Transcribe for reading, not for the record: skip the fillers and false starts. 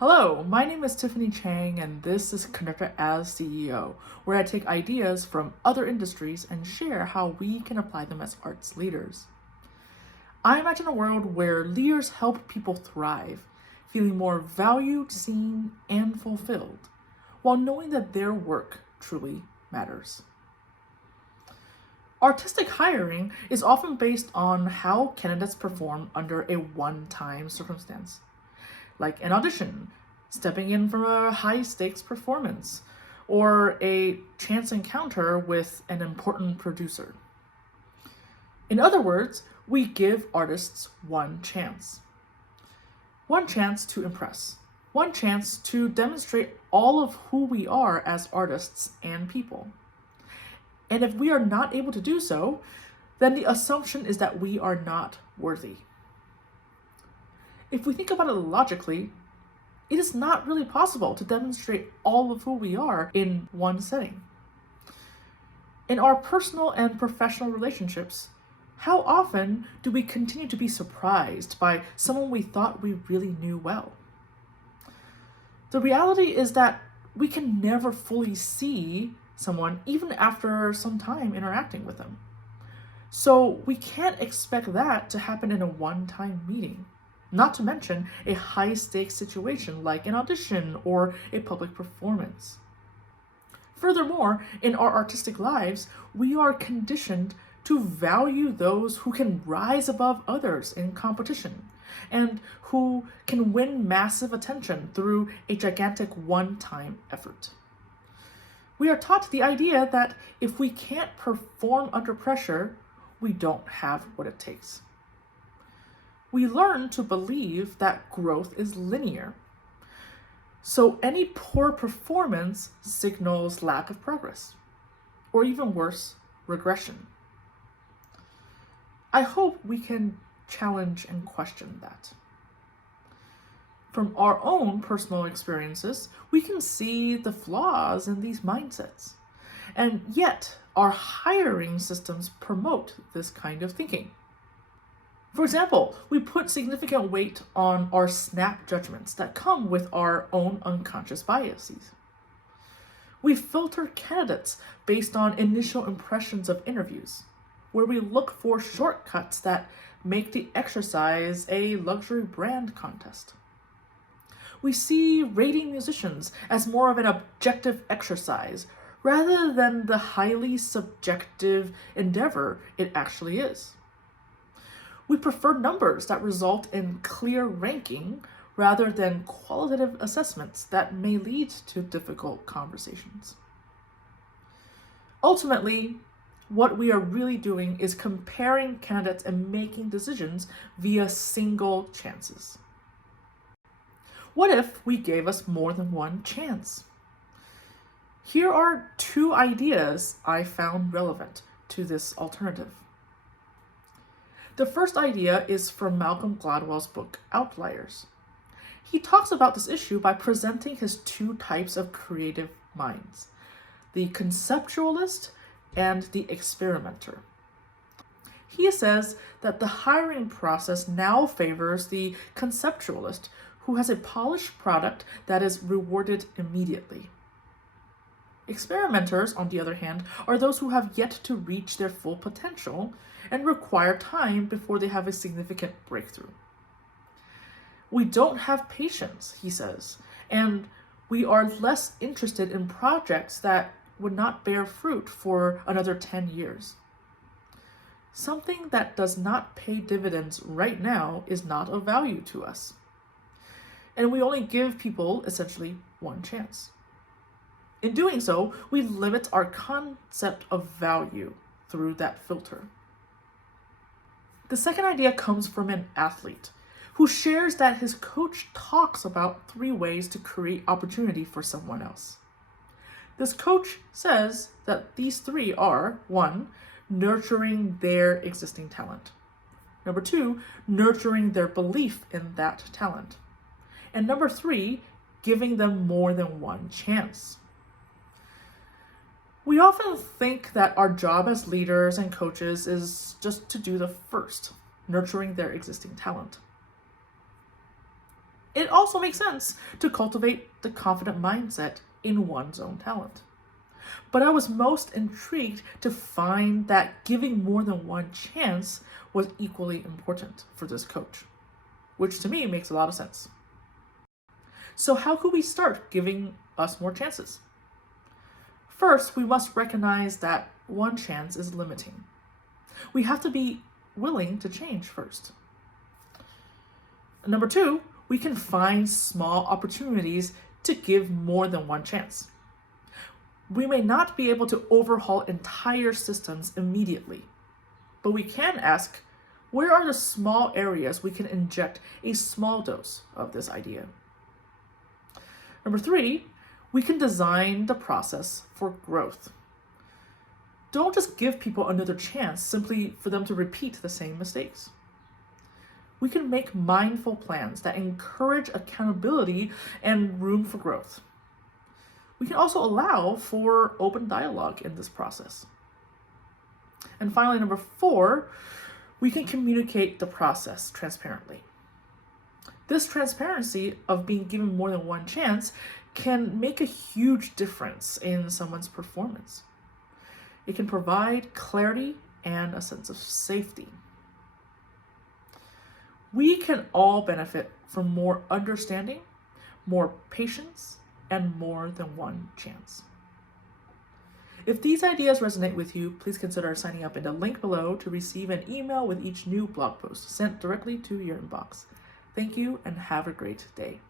Hello, my name is Tiffany Chang, and this is Conductor as CEO, where I take ideas from other industries and share how we can apply them as arts leaders. I imagine a world where leaders help people thrive, feeling more valued, seen, and fulfilled, while knowing that their work truly matters. Artistic hiring is often based on how candidates perform under a one-time circumstance, like an audition, stepping in from a high-stakes performance, or a chance encounter with an important producer. In other words, we give artists one chance. One chance to impress. One chance to demonstrate all of who we are as artists and people. And if we are not able to do so, then the assumption is that we are not worthy. If we think about it logically, it is not really possible to demonstrate all of who we are in one setting. In our personal and professional relationships, how often do we continue to be surprised by someone we thought we really knew well? The reality is that we can never fully see someone even after some time interacting with them. So we can't expect that to happen in a one-time meeting. Not to mention a high-stakes situation like an audition or a public performance. Furthermore, in our artistic lives, we are conditioned to value those who can rise above others in competition and who can win massive attention through a gigantic one-time effort. We are taught the idea that if we can't perform under pressure, we don't have what it takes. We learn to believe that growth is linear. So any poor performance signals lack of progress, or even worse, regression. I hope we can challenge and question that. From our own personal experiences, we can see the flaws in these mindsets. And yet, our hiring systems promote this kind of thinking. For example, we put significant weight on our snap judgments that come with our own unconscious biases. We filter candidates based on initial impressions of interviews, where we look for shortcuts that make the exercise a luxury brand contest. We see rating musicians as more of an objective exercise rather than the highly subjective endeavor it actually is. We prefer numbers that result in clear ranking rather than qualitative assessments that may lead to difficult conversations. Ultimately, what we are really doing is comparing candidates and making decisions via single chances. What if we gave us more than one chance? Here are two ideas I found relevant to this alternative. The first idea is from Malcolm Gladwell's book, Outliers. He talks about this issue by presenting his two types of creative minds, the conceptualist and the experimenter. He says that the hiring process now favors the conceptualist who has a polished product that is rewarded immediately. Experimenters, on the other hand, are those who have yet to reach their full potential and require time before they have a significant breakthrough. We don't have patience, he says, and we are less interested in projects that would not bear fruit for another 10 years. Something that does not pay dividends right now is not of value to us. And we only give people essentially one chance. In doing so, we limit our concept of value through that filter. The second idea comes from an athlete who shares that his coach talks about 3 ways to create opportunity for someone else. This coach says that these 3 are 1, nurturing their existing talent. 2, nurturing their belief in that talent. And 3, giving them more than one chance. We often think that our job as leaders and coaches is just to do the first, nurturing their existing talent. It also makes sense to cultivate the confident mindset in one's own talent. But I was most intrigued to find that giving more than one chance was equally important for this coach, which to me makes a lot of sense. So how could we start giving us more chances? First, we must recognize that one chance is limiting. We have to be willing to change first. Number two, we can find small opportunities to give more than one chance. We may not be able to overhaul entire systems immediately, but we can ask, where are the small areas we can inject a small dose of this idea? Number three, we can design the process for growth. Don't just give people another chance simply for them to repeat the same mistakes. We can make mindful plans that encourage accountability and room for growth. We can also allow for open dialogue in this process. And finally, number four, we can communicate the process transparently. This transparency of being given more than one chance can make a huge difference in someone's performance. It can provide clarity and a sense of safety. We can all benefit from more understanding, more patience, and more than one chance. If these ideas resonate with you, please consider signing up in the link below to receive an email with each new blog post sent directly to your inbox. Thank you and have a great day.